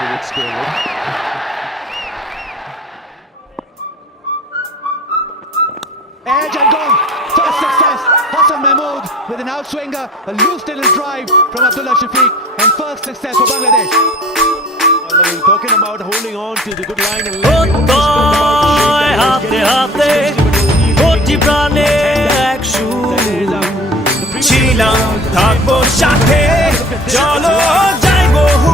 who would score it. Edge and gone. First success. Hassan Mahmood with an outswinger, a loose little drive from Abdullah Shafiq, and first success for Bangladesh. Well, we were talking about holding on to the good line and হাতে হাতে কোটি প্রাণে এক সুর ছিলাম থাকবো সাথে চলো যাইবো